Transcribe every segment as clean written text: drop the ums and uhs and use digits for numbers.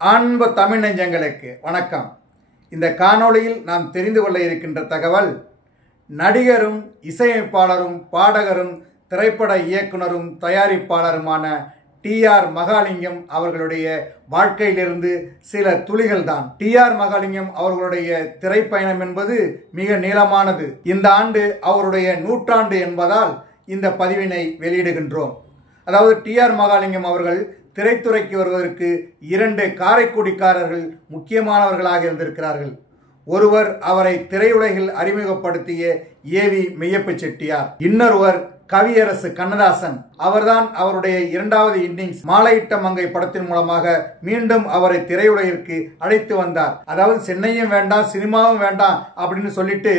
அன்பு தமிழ் நெஞ்சங்களுக்கு வணக்கம். இந்த காணொளியில் நாம் தெரிந்து கொள்ள இருக்கின்ற தகவல், நடிகரும் இசையமைப்பாளரும் பாடகரும் திரைப்பட இயக்குனரும் தயாரிப்பாளருமான டி.ஆர். மகாலிங்கம் அவர்களுடைய வாழ்க்கையிலிருந்து சில துளிகள் தான். டி.ஆர். மகாலிங்கம் அவர்களுடைய திரைப்பயணம் என்பது மிக நீளமானது. இந்த ஆண்டு அவருடைய 100ஆண்டு என்பதால் இந்த பதிவினை வெளியிடுகின்றோம். அதாவது டி.ஆர். மகாலிங்கம் அவர்கள் திரைத்துறைக்கு வருவதற்கு 2 காரைக்குடிக்காரர்கள் முக்கியமானவர்களாக இருந்திருக்கிறார்கள். ஒருவர் அவரை திரையுலகில் அறிமுகப்படுத்திய ஏ.வி. மெய்யப்ப செட்டியார், இன்னொருவர் கவியரசு கண்ணதாசன். அவர்தான் அவருடைய 2வது இன்னிங்ஸ் மாலையிட்ட மங்கை படத்தின் மூலமாக மீண்டும் அவரை திரையுலகிற்கு அழைத்து வந்தார். அதாவது சென்னையும் வேண்டாம் சினிமாவும் வேண்டாம் அப்படின்னு சொல்லிட்டு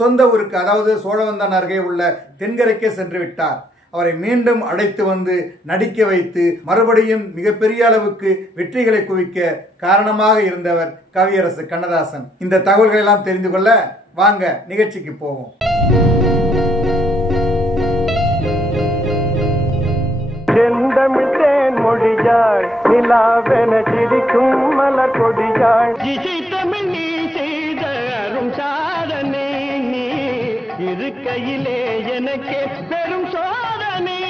சொந்த ஊருக்கு, அதாவது சோழவந்தான் அருகே உள்ள தென்கரைக்கே சென்று விட்டார். அவரை மீண்டும் அழைத்து வந்து நடிக்க வைத்து மறுபடியும் மிகப்பெரிய அளவுக்கு வெற்றிகளை குவிக்க காரணமாக இருந்தவர் கவியரசு கண்ணதாசன். இந்த தகவல்களை எல்லாம் தெரிந்து கொள்ள வாங்க நிகழ்ச்சிக்கு போவோம். செந்தமிழ் மொழியாள் நிலாவென சிரிக்கும் மலர் கொடியாள், தமிழ் நீ செய்த அரும் சாதனை, நீ இருக்கையிலே எனக்கே பெரும் சோதனை.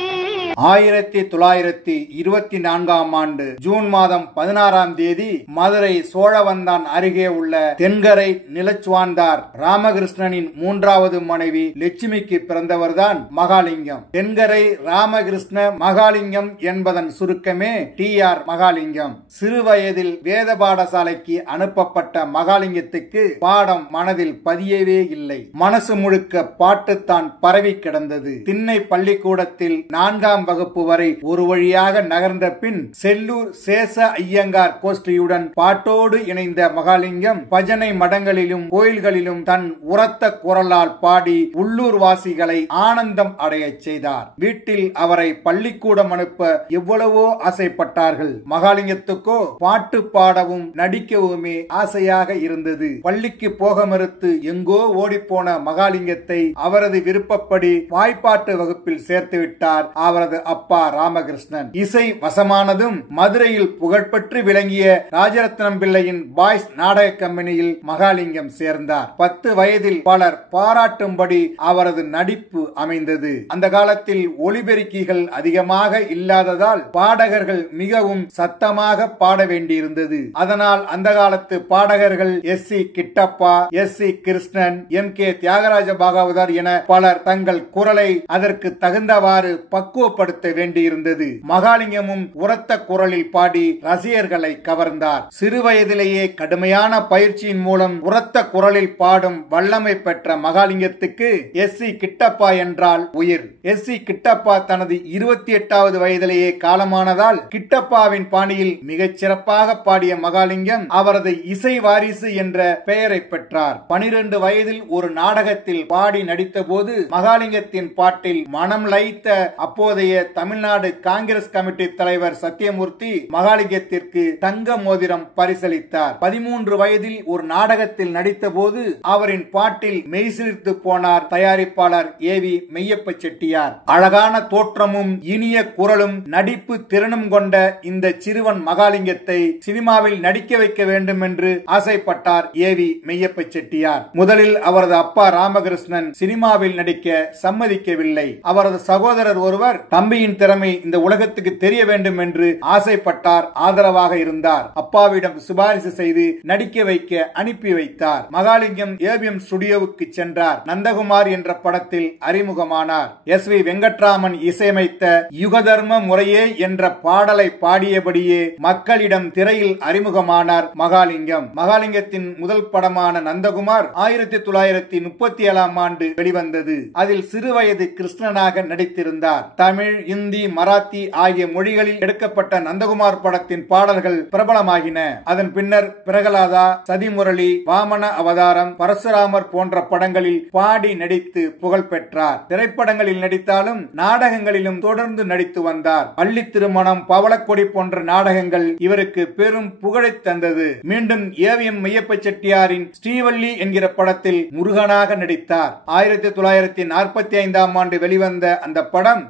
1924ஆம் ஆண்டு ஜூன் மாதம் 16ஆம் தேதி மதுரை சோழவந்தான் அருகே உள்ள தென்கரை நிலச்சுவான்தார் ராமகிருஷ்ணனின் 3வது மனைவி லட்சுமிக்கு பிறந்தவர்தான் மகாலிங்கம். தென்கரை ராமகிருஷ்ண மகாலிங்கம் என்பதன் சுருக்கமே டி.ஆர். மகாலிங்கம். சிறு வயதில் வேத பாடசாலைக்கு அனுப்பப்பட்ட மகாலிங்கத்துக்கு பாடம் மனதில் பதியவே இல்லை. மனசு முழுக்க பாட்டுத்தான் பரவி கிடந்தது. திண்ணை பள்ளிக்கூடத்தில் 4ஆம் வகுப்பு வரை ஒரு வழியாக நகர்ந்த பின் செல்லூர் சேஷ ஐயங்கார் கோஷ்டியுடன் பாட்டோடு இணைந்த மகாலிங்கம் பஜனை மடங்களிலும் கோயில்களிலும் தன் உரத்த குரலால் பாடி உள்ளூர் வாசிகளை ஆனந்தம் அடைய செய்தார். வீட்டில் அவரை பள்ளிக்கூடம் அனுப்ப எவ்வளவோ ஆசைப்பட்டார்கள். மகாலிங்கத்துக்கோ பாட்டு பாடவும் நடிக்கவுமே ஆசையாக இருந்தது. பள்ளிக்கு போக மறுத்து எங்கோ ஓடிப்போன மகாலிங்கத்தை அவரது விருப்பப்படி வாய்ப்பாட்டு வகுப்பில் சேர்த்துவிட்டார் அவரது அப்பா ராமகிருஷ்ணன். இசை வசமானதும் மதுரையில் புகழ்பெற்று விளங்கிய ராஜரத்னம் பிள்ளையின் பாய்ஸ் நாடக கம்பெனியில் மகாலிங்கம் சேர்ந்தார். 10 வயதில் பலர் பாராட்டும்படி அவரது நடிப்பு அமைந்தது. அந்த காலத்தில் ஒலிபெருக்கிகள் அதிகமாக இல்லாததால் பாடகர்கள் மிகவும் சத்தமாக பாட வேண்டியிருந்தது. அதனால் அந்த காலத்து பாடகர்கள் SC. Kittappa, SC. Krishnan, MK. Thyagaraja Bhagavathar என பலர் தங்கள் குரலை அதற்கு தகுந்தவாறு பக்குவப்படுத்த வேண்டியிருந்தது. மகாலிங்கமும் உரத்த குரலில் பாடி ரசிகர்களை கவர்ந்தார். சிறு வயதிலேயே கடுமையான பயிற்சியின் மூலம் உரத்த குரலில் பாடும் வல்லமை பெற்ற மகாலிங்கத்துக்கு எஸ்.சி. கிட்டப்பா என்றால் உயிர். எஸ்.சி. கிட்டப்பா தனது 28வது வயதிலேயே காலமானதால் கிட்டப்பாவின் பாணியில் மிகச் சிறப்பாக பாடிய மகாலிங்கம் அவரது இசை வாரிசு என்ற பெயரை பெற்றார். 12 வயதில் ஒரு நாடகத்தில் பாடி நடித்த போது மகாலிங்கத்தின் பாட்டில் மனம் லயித்த அப்போதைய தமிழ்நாடு காங்கிரஸ் கமிட்டி தலைவர் சத்தியமூர்த்தி மகாலிங்கத்திற்கு தங்க மோதிரம் பரிசளித்தார். 13 வயதில் ஒரு நாடகத்தில் நடித்த போது அவரின் பாட்டில் மெய்சிலிர்த்து போனார் தயாரிப்பாளர் ஏ.வி. மெய்யப்ப செட்டியார். அழகான தோற்றமும் இனிய குரலும் நடிப்பு திறனும் கொண்ட இந்த சிறுவன் மகாலிங்கத்தை சினிமாவில் நடிக்க வைக்க வேண்டும் என்று ஆசைப்பட்டார் ஏ.வி. மெய்யப்ப செட்டியார். முதலில் அவரது அப்பா ராமகிருஷ்ணன் சினிமாவில் நடிக்க சம்மதிக்கவில்லை. அவரது சகோதரர் ஒருவர் தம்பியின் திறமை இந்த உலகத்துக்கு தெரிய வேண்டும் என்று ஆசைப்பட்டார், ஆதரவாக இருந்தார். அப்பாவிடம் சிபாரிசு செய்து நடிக்க வைக்க அனுப்பி வைத்தார். மகாலிங்கம் ஏபிஎம் ஸ்டுடியோவுக்கு சென்றார். நந்தகுமார் என்ற படத்தில் அறிமுகமானார். எஸ்.வி. வெங்கட்ராமன் இசையமைத்த யுகதர்ம முறையே என்ற பாடலை பாடியபடியே மக்களிடம் திரையில் அறிமுகமானார் மகாலிங்கம். மகாலிங்கத்தின் முதல் படமான நந்தகுமார் 1937ஆம் ஆண்டு வெளிவந்தது. அதில் சிறுவயது கிருஷ்ணனாக நடித்திருந்தார். தமிழ், இந்தி, மராத்தி ஆகிய மொழிகளில் எடுக்கப்பட்ட நந்தகுமார் படத்தின் பாடல்கள் பிரபலமாகின. அதன் பின்னர் பிரகலாதா, சதிமுரளி, வாமன அவதாரம், பரசுராமர் போன்ற படங்களில் பாடி நடித்து புகழ் பெற்றார். திரைப்படங்களில் நடித்தாலும் நாடகங்களிலும் தொடர்ந்து நடித்து வந்தார். பள்ளி திருமணம், பவளக்கொடி போன்ற நாடகங்கள் இவருக்கு பெரும் புகழை தந்தது. மீண்டும் ஏ.வி.எம். மெய்யப்ப செட்டியாரின் ஸ்ரீவள்ளி என்கிற படத்தில் முருகனாக நடித்தார். 1945ஆம் ஆண்டு வெளிவந்த அந்த படம்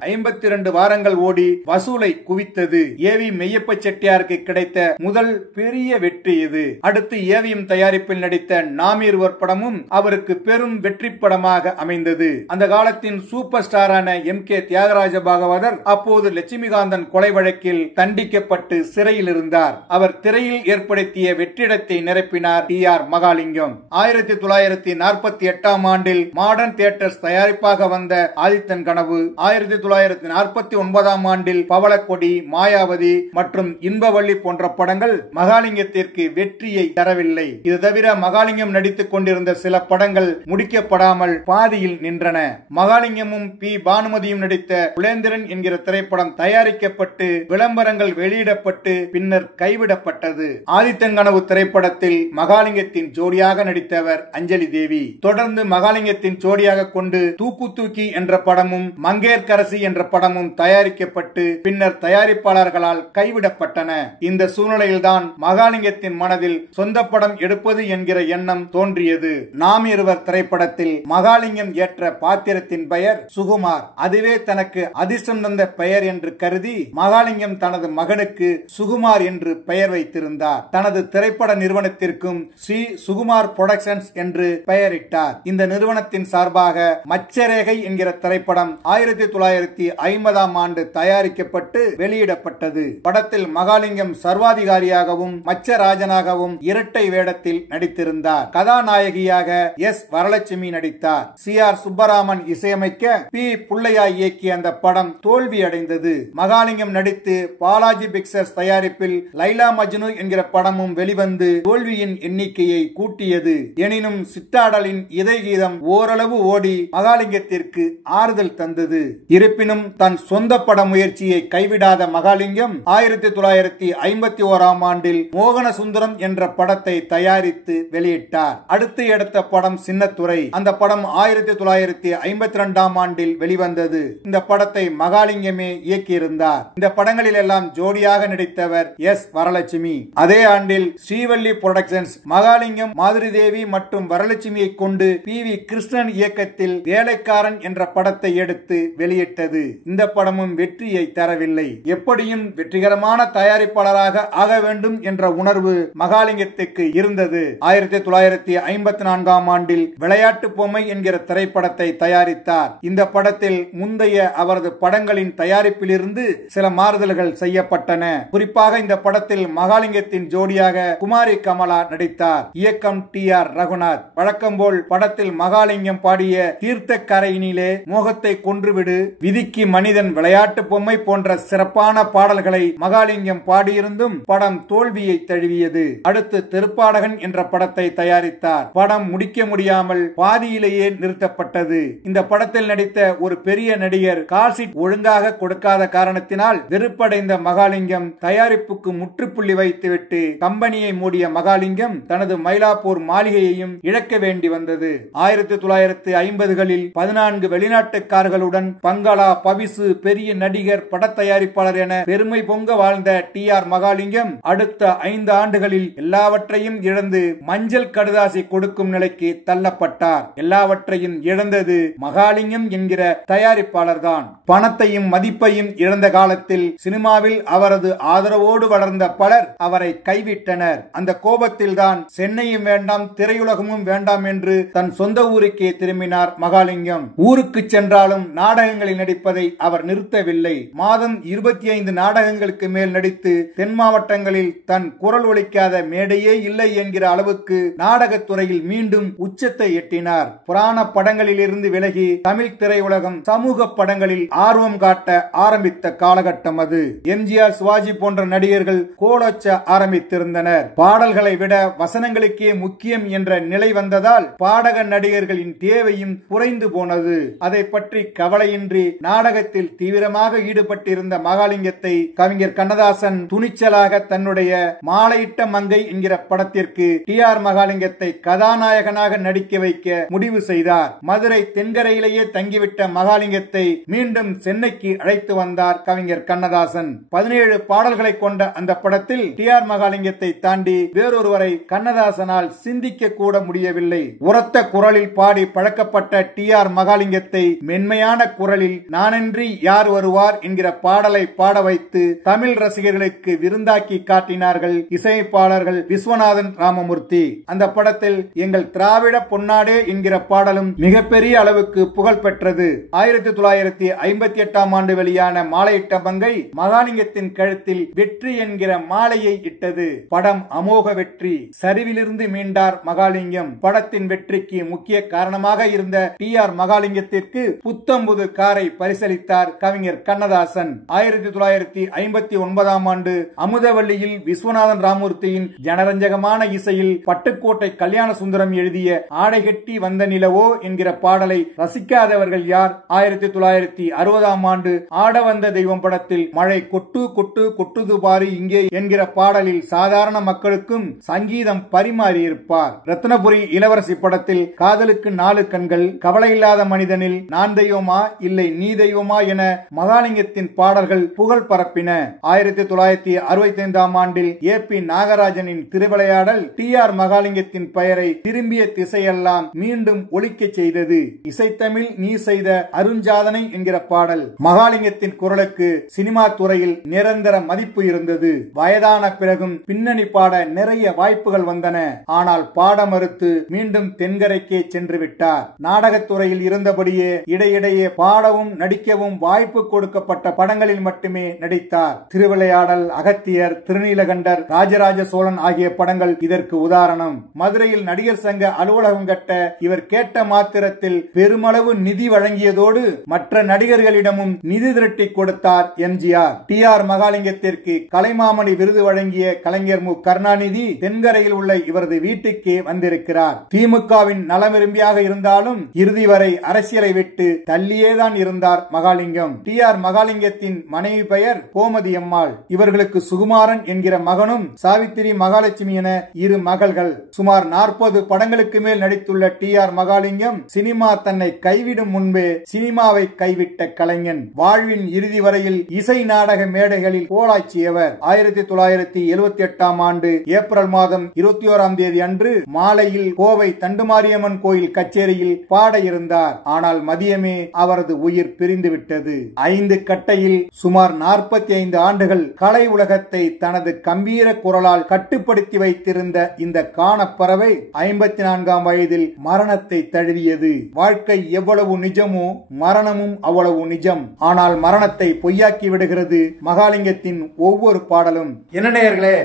22 வாரங்கள் ஓடி வசூலை குவித்தது. ஏவி மெய்யப்ப செட்டியாருக்கு கிடைத்த முதல் பெரிய வெற்றி இது. அடுத்து ஏவிஎம் தயாரிப்பில் நடித்த நாம் இருவர் படமும் அவருக்கு பெரும் வெற்றி படமாக அமைந்தது. அந்த காலத்தின் சூப்பர் ஸ்டாரான எம்.கே. தியாகராஜ பாகவதர் அப்போது லட்சுமிகாந்தன் கொலை வழக்கில் தண்டிக்கப்பட்டு சிறையில் இருந்தார். அவர் திரையில் ஏற்படுத்திய வெற்றிடத்தை நிரப்பினார் டி.ஆர். மகாலிங்கம். 1948 ஆண்டில் மாடர்ன் தியேட்டர்ஸ் தயாரிப்பாக வந்த ஆதித்தன் கனவு, 1949 ஆண்டில் பவளக்கொடி, மாயாவதி மற்றும் இன்பவள்ளி போன்ற படங்கள் மகாலிங்கத்திற்கு வெற்றியை தரவில்லை. இது தவிர மகாலிங்கம் நடித்துக் கொண்டிருந்த சில படங்கள் முடிக்கப்படாமல் பாதியில் நின்றன. மகாலிங்கமும் பி. பானுமதியும் நடித்த குலேந்திரன் என்கிற திரைப்படம் தயாரிக்கப்பட்டு விளம்பரங்கள் வெளியிடப்பட்டு பின்னர் கைவிடப்பட்டது. ஆதித்தன் கனவு திரைப்படத்தில் மகாலிங்கத்தின் ஜோடியாக நடித்தவர் அஞ்சலி தேவி. தொடர்ந்து மகாலிங்கத்தின் ஜோடியாக கொண்டு தூக்கு தூக்கி என்ற படமும் மங்கையர்க்கரசி என்ற படமும் தயாரிக்கப்பட்டு பின்னர் தயாரிப்பாளர்களால் கைவிடப்பட்டன. இந்த சூழ்நிலையில்தான் மகாலிங்கத்தின் மனதில் சொந்த படம் எடுப்பது என்கிற எண்ணம் தோன்றியது. நாம் இருவர் திரைப்படத்தில் மகாலிங்கம் ஏற்ற பாத்திரத்தின் பெயர் சுகுமார். அதுவே தனக்கு அதிர்ஷ்டம் தந்த பெயர் என்று கருதி மகாலிங்கம் தனது மகனுக்கு சுகுமார் என்று பெயர் வைத்திருந்தார். தனது திரைப்பட நிறுவனத்திற்கும் ஸ்ரீ சுகுமார் புரொடக்ஷன்ஸ் என்று பெயரிட்டார். இந்த நிறுவனத்தின் சார்பாக மச்சரேகை என்கிற திரைப்படம் 1950 ஆண்டு தயாரிக்கப்பட்டு வெளியிடப்பட்டது. படத்தில் மகாலிங்கம் சர்வாதிகாரியாகவும் மச்சராஜனாகவும் இரட்டை வேடத்தில் நடித்திருந்தார். கதாநாயகியாக எஸ். வரலட்சுமி நடித்தார். சி.ஆர். சுப்பராமன் இசையமைக்க பி. புள்ளையா இயக்கிய அந்த படம் தோல்வி அடைந்தது. மகாலிங்கம் நடித்து பாலாஜி பிக்சர்ஸ் தயாரிப்பில் லைலா மஜ்னு என்கிற படமும் வெளிவந்து தோல்வியின் எண்ணிக்கையை கூட்டியது. எனினும் சித்தாடலின் இதய கீதம் ஓரளவு ஓடி மகாலிங்கத்திற்கு ஆறுதல் தந்தது. இருப்பினும் தன் சொந்த பட முயற்சியை கைவிடாத மகாலிங்கம் 1951 ஆண்டில் மோகன சுந்தரம் என்ற படத்தை தயாரித்து வெளியிட்டார். அடுத்து எடுத்த படம் சின்னத்துரை. அந்த படம் 1952 ஆண்டில் வெளிவந்தது. இந்த படத்தை மகாலிங்கமே இயக்கியிருந்தார். இந்த படங்களில் எல்லாம் ஜோடியாக நடித்தவர் எஸ். வரலட்சுமி. அதே ஆண்டில் ஸ்ரீவள்ளி புரொடக்ஷன்ஸ் மகாலிங்கம், மாதிரி தேவி மற்றும் வரலட்சுமியை கொண்டு பி.வி. கிருஷ்ணன் இயக்கத்தில் வேலைக்காரன் என்ற படத்தை எடுத்து வெளியிட்டது. இந்த படமும் வெற்றியை தரவில்லை. எப்படியும் வெற்றிகரமான தயாரிப்பாளராக ஆக வேண்டும் என்ற உணர்வு மகாலிங்கத்துக்கு இருந்தது. 1954 ஆண்டில் விளையாட்டு பொம்மை என்கிற திரைப்படத்தை தயாரித்தார். இந்த படத்தில் முந்தைய அவரது படங்களின் தயாரிப்பிலிருந்து சில மாறுதல்கள் செய்யப்பட்டன. குறிப்பாக இந்த படத்தில் மகாலிங்கத்தின் ஜோடியாக குமாரி கமலா நடித்தார். இயக்கம் டி.ஆர். ரகுநாத். வழக்கம் போல் படத்தில் மகாலிங்கம் பாடிய தீர்த்த கரையினிலே மோகத்தை கொன்றுவிடு, விதிக்கு மனிதன், விளையாட்டு பொம்மை போன்ற சிறப்பான பாடல்களை மகாலிங்கம் பாடியிருந்தும் படம் தோல்வியை தழுவியது. அடுத்து திருப்பாடகன் என்ற படத்தை தயாரித்தார். படம் முடிக்க முடியாமல் பாதியிலேயே நிறுத்தப்பட்டது. இந்த படத்தில் நடித்த ஒரு பெரிய நடிகர் கால்ஷீட் ஒழுங்காக கொடுக்காத காரணத்தினால் வெறுப்படைந்த மகாலிங்கம் தயாரிப்புக்கு முற்றுப்புள்ளி வைத்துவிட்டு கம்பெனியை மூடிய மகாலிங்கம் தனது மயிலாப்பூர் மாளிகையையும் இழக்க வேண்டி வந்தது. 1950களில் 14 வெளிநாட்டுக்காரர்களுடன் பங்களா, பவிசு, பெரிய நடிகர், பட தயாரிப்பாளர் என பெருமை பொங்க வாழ்ந்த டி.ஆர். மகாலிங்கம் அடுத்த 5 ஆண்டுகளில் எல்லாவற்றையும் இழந்து மஞ்சள் கடுதாசி கொடுக்கும் நிலைக்கு தள்ளப்பட்டார். எல்லாவற்றையும் இழந்தது மகாலிங்கம் என்கிற தயாரிப்பாளர் தான். பணத்தையும் மதிப்பையும் இழந்த காலத்தில் சினிமாவில் அவரது ஆதரவோடு வளர்ந்த பலர் அவரை கைவிட்டனர். அந்த கோபத்தில் தான் சென்னையும் வேண்டாம், திரையுலகமும் வேண்டாம் என்று தன் சொந்த ஊருக்கே திரும்பினார் மகாலிங்கம். ஊருக்கு சென்றாலும் நாடகங்களில் நடிப்பதை அவர் நிறுத்தவில்லை. மாதம் 25 நாடகங்களுக்கு மேல் நடித்து தென் மாவட்டங்களில் தன் குரல் ஒலிக்காத மேடையே இல்லை என்கிற அளவுக்கு நாடகத்துறையில் மீண்டும் உச்சத்தை எட்டினார். புராண படங்களில் இருந்து விலகி தமிழ் திரையுலகம் சமூக படங்களில் ஆர்வம் காட்ட ஆரம்பித்த காலகட்டம் அது. எம்.ஜி.ஆர்., சிவாஜி போன்ற நடிகர்கள் கோலோச்ச ஆரம்பித்திருந்தனர். பாடல்களை விட வசனங்களுக்கே முக்கியம் என்ற நிலை வந்ததால் பாடக நடிகர்களின் தேவையும் குறைந்து போனது. அதை பற்றி கவலையின்றி நாடகத்தில் தீவிரமாக ஈடுபட்டிருந்த மகாலிங்கத்தை கவிஞர் கண்ணதாசன் துணிச்சலாக தன்னுடைய மாலையிட்ட மங்கை என்கிற படத்திற்கு டி.ஆர். மகாலிங்கத்தை கதாநாயகனாக நடிக்க வைக்க முடிவு செய்தார். மதுரை தென்கரையிலேயே தங்கிவிட்ட மகாலிங்கத்தை மீண்டும் சென்னைக்கு அழைத்து வந்தார் கவிஞர் கண்ணதாசன். 17 பாடல்களை கொண்ட அந்த படத்தில் டி.ஆர். மகாலிங்கத்தை தாண்டி வேறொருவரை கண்ணதாசனால் சிந்திக்க கூட முடியவில்லை. உரத்த குரலில் பாடி பழக்கப்பட்ட டி.ஆர். மகாலிங்கத்தை மென்மையான குரலில் நானென்று நீயின்றி யார் வருவார் என்கிற பாடலை பாட வைத்து தமிழ் ரசிகர்களுக்கு விருந்தாக்கி காட்டினார்கள் இசையமைப்பாளர்கள் விஸ்வநாதன் ராமமூர்த்தி. அந்த படத்தில் எங்கள் திராவிட பொன்னாடே என்கிற பாடலும் மிகப்பெரிய அளவுக்கு புகழ் பெற்றது. 1958 ஆண்டு வெளியான மாலையிட்ட மங்கை மகாலிங்கத்தின் கழுத்தில் வெற்றி என்கிற மாலையை இட்டது. படம் அமோக வெற்றி. சரிவிலிருந்து மீண்டார் மகாலிங்கம். படத்தின் வெற்றிக்கு முக்கிய காரணமாக இருந்த டி.ஆர். மகாலிங்கத்திற்கு புத்தம்புது காரை பரிசளித்தார் கவிஞர் கண்ணதாசன். 1959 ஆண்டு அமுதவள்ளியில் விஸ்வநாதன் ராமமூர்த்தியின் ஜனரஞ்சகமான இசையில் பட்டுக்கோட்டை கல்யாண சுந்தரம் எழுதிய ஆடை கட்டி வந்த நிலவோ என்கிற பாடலை ரசிக்காதவர்கள் யார்? 1960 ஆண்டு ஆட வந்த தெய்வம் படத்தில் மழை கொட்டு கொட்டு கொட்டுது பாரு இங்கே என்கிற பாடலில் சாதாரண மக்களுக்கும் சங்கீதம் பரிமாறியிருப்பார். ரத்னபுரி இளவரசி படத்தில் காதலுக்கு 4 கண்கள், கவலையில்லாத மனிதனில் நான் தெய்வமா இல்லை நீ தெய்வமா என மகாலிங்கத்தின் பாடல்கள் புகழ் பரப்பின. 1965 ஆண்டில் ஏ.பி. நாகராஜனின் திருவிளையாடல் டி.ஆர். மகாலிங்கத்தின் பெயரை திரும்பிய திசையெல்லாம் மீண்டும் ஒலிக்க செய்தது. இசைத்தமிழ் நீ செய்த அருஞ்சாதனை என்கிற பாடல். மகாலிங்கத்தின் குரலுக்கு சினிமா துறையில் நிரந்தர மதிப்பு இருந்தது. வயதான பிறகும் பின்னணி பாட நிறைய வாய்ப்புகள் வந்தன. ஆனால் பாட மறுத்து மீண்டும் தென்கரைக்கே சென்று விட்டார். நாடகத்துறையில் இருந்தபடியே இடையிடையே பாடவும் நடிக்கவும் வாய்ப்பு கொடுக்கப்பட்ட படங்களில் மட்டுமே நடித்தார். திருவிளையாடல், அகத்தியர், திருநீலகண்டர், ராஜராஜ சோழன் ஆகிய படங்கள் இதற்கு உதாரணம். மதுரையில் நடிகர் சங்க அலுவலகம் கட்ட இவர் கேட்ட மாத்திரத்தில் பெருமளவு நிதி வழங்கியதோடு மற்ற நடிகர்களிடமும் நிதி திரட்டி கொடுத்தார் எம்ஜிஆர். டி.ஆர். மகாலிங்கத்திற்கு கலைமாமணி விருது வழங்கிய கலைஞர் மு. கருணாநிதி தென்கரையில் உள்ள இவரது வீட்டுக்கே வந்திருக்கிறார். திமுகவின் நலம் விரும்பியாக இருந்தாலும் இறுதி வரை அரசியலை விட்டு தள்ளியேதான் இருந்தார் மகாலிங்கம். டி.ஆர். மகாலிங்கத்தின் மனைவி பெயர் கோமதி அம்மாள். இவர்களுக்கு சுகுமாரன் என்கிற மகனும் சாவித்திரி மகாலட்சுமி என 2 மகள்கள். சுமார் 40 படங்களுக்கு மேல் நடித்துள்ள டி.ஆர். மகாலிங்கம் சினிமா தன்னை கைவிடும் முன்பே சினிமாவை கைவிட்ட கலைஞன். வாழ்வின் இறுதி வரையில் இசை நாடக மேடைகளில் கோலாச்சியவர். 1978 ஆண்டு ஏப்ரல் மாதம் 21 தேதி அன்று மாலையில் கோவை தண்டுமாரியம்மன் கோயில் கச்சேரியில் பாட இருந்தார். ஆனால் மதியமே அவரது உயிர் பிரிந்துவிட்டது. 5 கட்டையில் சுமார் 45 ஆண்டுகள் கலை உலகத்தை தனது கம்பீர குரலால் கட்டுப்படுத்தி வைத்திருந்த இந்த காணப்பறவை 54ஆம் வயதில் மரணத்தை தழுவியது. வாழ்க்கை எவ்வளவு நிஜமோ மரணமும் அவ்வளவு நிஜம். ஆனால் மரணத்தை பொய்யாக்கி விடுகிறது மகாலிங்கத்தின் ஒவ்வொரு பாடலும். என்ன நேயர்களே,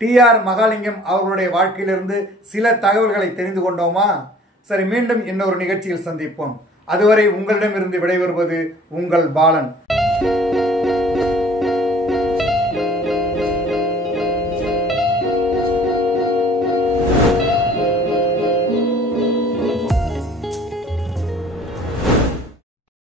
டி.ஆர். மகாலிங்கம் அவர்களுடைய வாழ்க்கையிலிருந்து சில தகவல்களை தெரிந்து கொண்டோமா? சரி, மீண்டும் இன்னொரு நிகழ்ச்சியில் சந்திப்போம். அதுவரை உங்களிடமிருந்து விடைபெறுவது உங்கள் பாலன்.